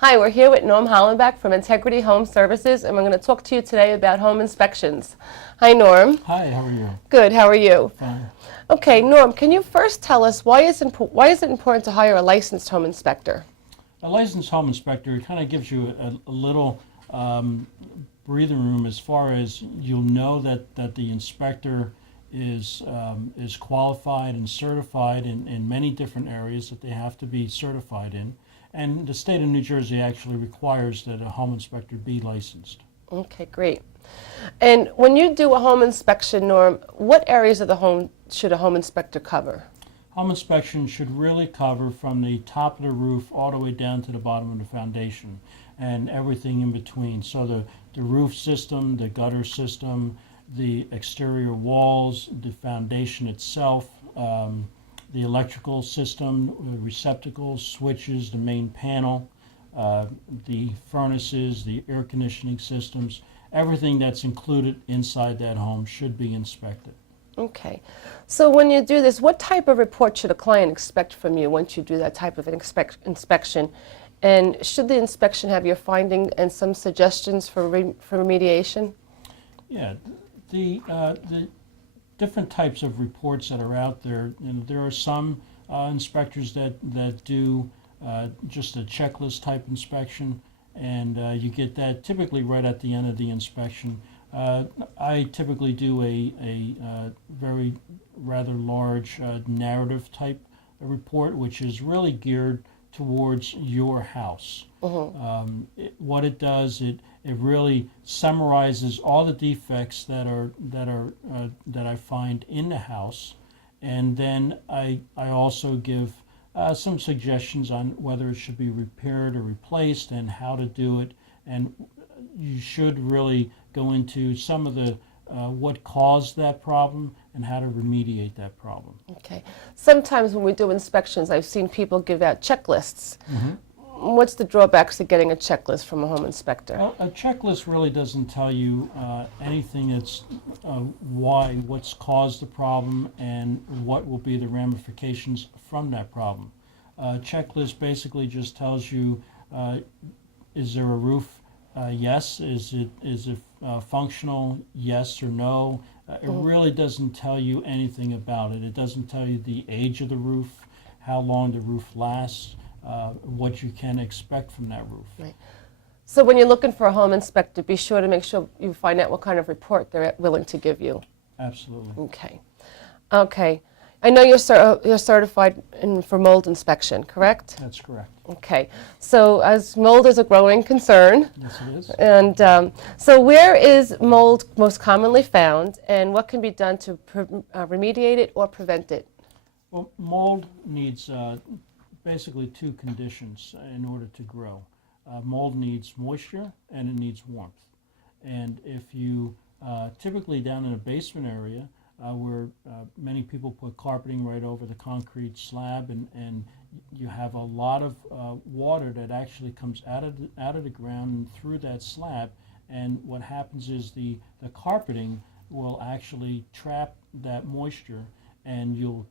Hi, we're here with Norm Hellenbeck from Integrity Home Services, and we're going to talk to you today about home inspections. Hi, Norm. Hi, how are you? Good, how are you? Fine. Okay, Norm, can you first tell us why is it important to hire a licensed home inspector? A licensed home inspector kind of gives you a little breathing room as far as you'll know that the inspector is qualified and certified in many different areas that they have to be certified in. And the state of New Jersey actually requires that a home inspector be licensed. Okay, great. And when you do a home inspection, Norm, what areas of the home should a home inspector cover? Home inspection should really cover from the top of the roof all the way down to the bottom of the foundation and everything in between. So the roof system, the gutter system, the exterior walls, the foundation itself, the electrical system, receptacles, switches, the main panel, the furnaces, the air conditioning systems, everything that's included inside that home should be inspected. Okay. So when you do this, what type of report should a client expect from you once you do that type of an inspection? And should the inspection have your finding and some suggestions for remediation? Yeah, the different types of reports that are out there, there are some inspectors that do just a checklist type inspection, and you get that typically right at the end of the inspection. I typically do a very rather large narrative type report, which is really geared towards your house. What it does, it really summarizes all the defects that I find in the house, and then I also give some suggestions on whether it should be repaired or replaced and how to do it. And you should really go into some of the what caused that problem and how to remediate that problem. Okay. Sometimes when we do inspections, I've seen people give out checklists. What's the drawbacks to getting a checklist from a home inspector? Well, a checklist really doesn't tell you anything that's what's caused the problem and what will be the ramifications from that problem. A checklist basically just tells you, is there a roof? Yes. Is it functional? Yes or no? It really doesn't tell you anything about it. It doesn't tell you the age of the roof, how long the roof lasts, what you can expect from that roof. Right. So when you're looking for a home inspector, be sure to make sure you find out what kind of report they're willing to give you. Absolutely. Okay. Okay. I know you're certified for mold inspection, correct? That's correct. Okay. So as mold is a growing concern. Yes, it is. And so where is mold most commonly found, and what can be done to remediate it or prevent it? Well, mold needs basically two conditions in order to grow. Mold needs moisture and it needs warmth. And if you typically down in a basement area where many people put carpeting right over the concrete slab, and you have a lot of water that actually comes out of the ground and through that slab, and what happens is the carpeting will actually trap that moisture, and you'll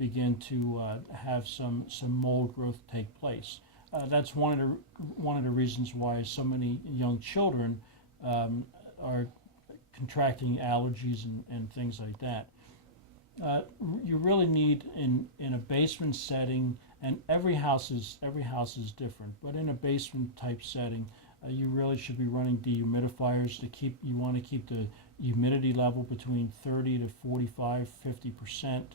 begin to have some mold growth take place. That's one of the reasons why so many young children are contracting allergies and things like that. You really need in a basement setting, and every house is different, but in a basement type setting, you really should be running dehumidifiers to keep. You want to keep the humidity level between 30 to 45, 50%.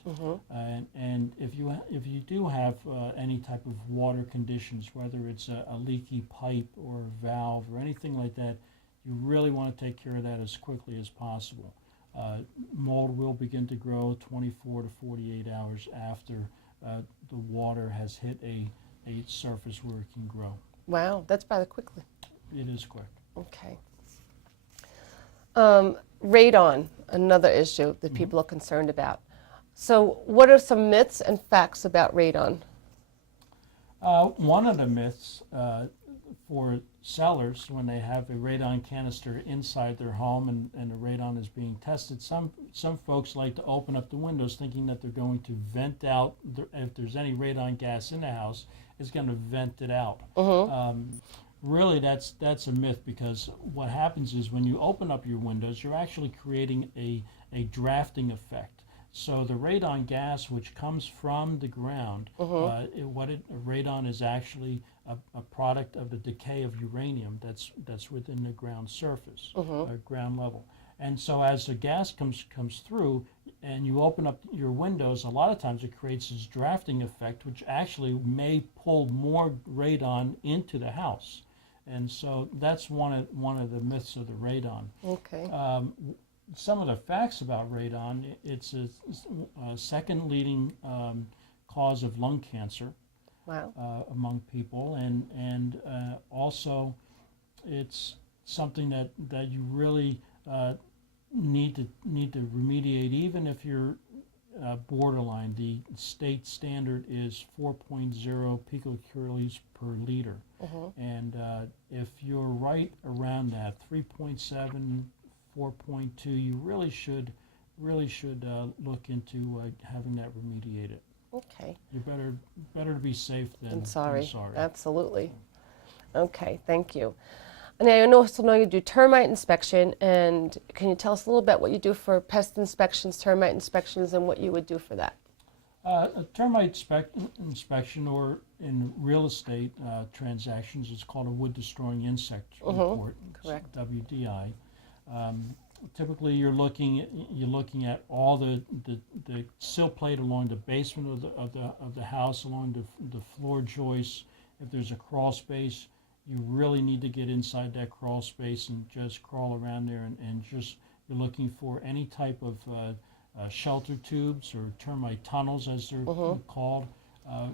And if you do have any type of water conditions, whether it's a leaky pipe or a valve or anything like that, you really want to take care of that as quickly as possible. Mold will begin to grow 24 to 48 hours after the water has hit a surface where it can grow. Wow, that's rather quickly. It is quick. Okay. Radon, another issue that people are concerned about. So what are some myths and facts about radon? One of the myths for sellers, when they have a radon canister inside their home and the radon is being tested, some folks like to open up the windows thinking that they're going to vent out, if there's any radon gas in the house, it's going to vent it out. Really, that's a myth, because what happens is when you open up your windows, you're actually creating a drafting effect. So the radon gas, which comes from the ground, radon is actually a product of the decay of uranium that's within the ground surface, ground level. And so as the gas comes through, and you open up your windows, a lot of times it creates this drafting effect, which actually may pull more radon into the house. And so that's one of the myths of the radon. Okay. Some of the facts about radon: it's a second leading cause of lung cancer. Wow. Among people, and also it's something that you really need to remediate, even if you're borderline. The state standard is 4.0 picocuries per liter, and if you're right around that 3.7, 4.2, you really should look into having that remediated. Okay. You're better to be safe than sorry. sorry. Absolutely. Okay, thank you. And I also know you do termite inspection, and can you tell us a little bit what you do for pest inspections, termite inspections, and what you would do for that? A termite inspection, or in real estate transactions, it's called a wood destroying insect report. Correct. WDI. Typically, you're looking at all the sill plate along the basement of the house, along the floor joists. If there's a crawl space, you really need to get inside that crawl space and just crawl around there, and just you're looking for any type of shelter tubes or termite tunnels, as they're called,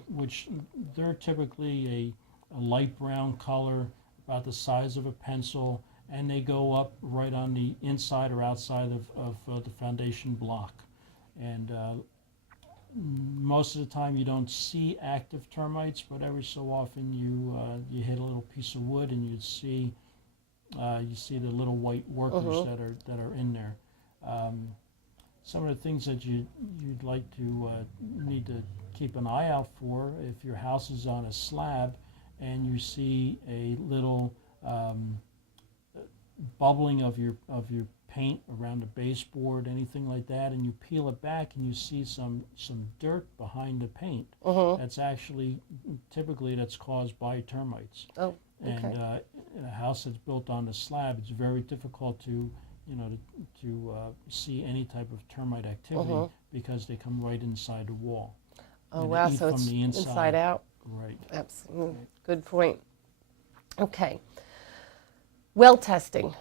which they're typically a light brown color, about the size of a pencil, and they go up right on the inside or outside of the foundation block. And most of the time you don't see active termites, but every so often you hit a little piece of wood and you see the little white workers that are in there. Some of the things that you'd like to need to keep an eye out for: if your house is on a slab and you see a little bubbling of your paint around the baseboard, anything like that, and you peel it back and you see some dirt behind the paint, that's actually typically that's caused by termites. Oh, okay. And in a house that's built on a slab, it's very difficult to see any type of termite activity, because they come right inside the wall. Oh, and wow, eat so from it's the inside out. Right. Absolutely. Good point. Okay. Well testing.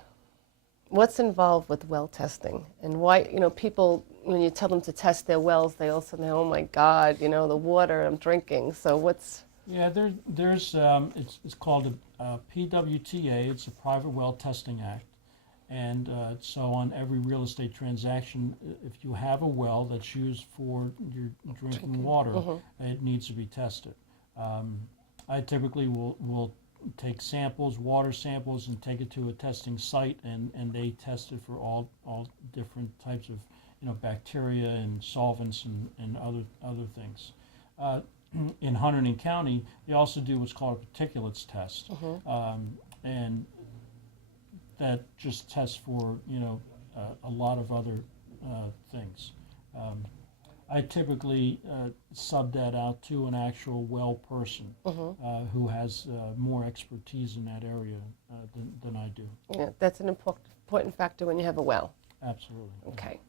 What's involved with well testing, and why, people, when you tell them to test their wells, they also say, oh my God, the water I'm drinking. So what's... Yeah, there's it's called a PWTA. It's a Private Well Testing Act, and so on every real estate transaction, if you have a well that's used for your drinking water, it needs to be tested. I typically will take samples, water samples, and take it to a testing site, and they test it for all different types of bacteria and solvents and other things. In Hunterdon County, they also do what's called a particulates test, and that just tests for a lot of other things. I typically sub that out to an actual well person who has more expertise in that area than I do. Yeah, that's an important factor when you have a well. Absolutely. Okay.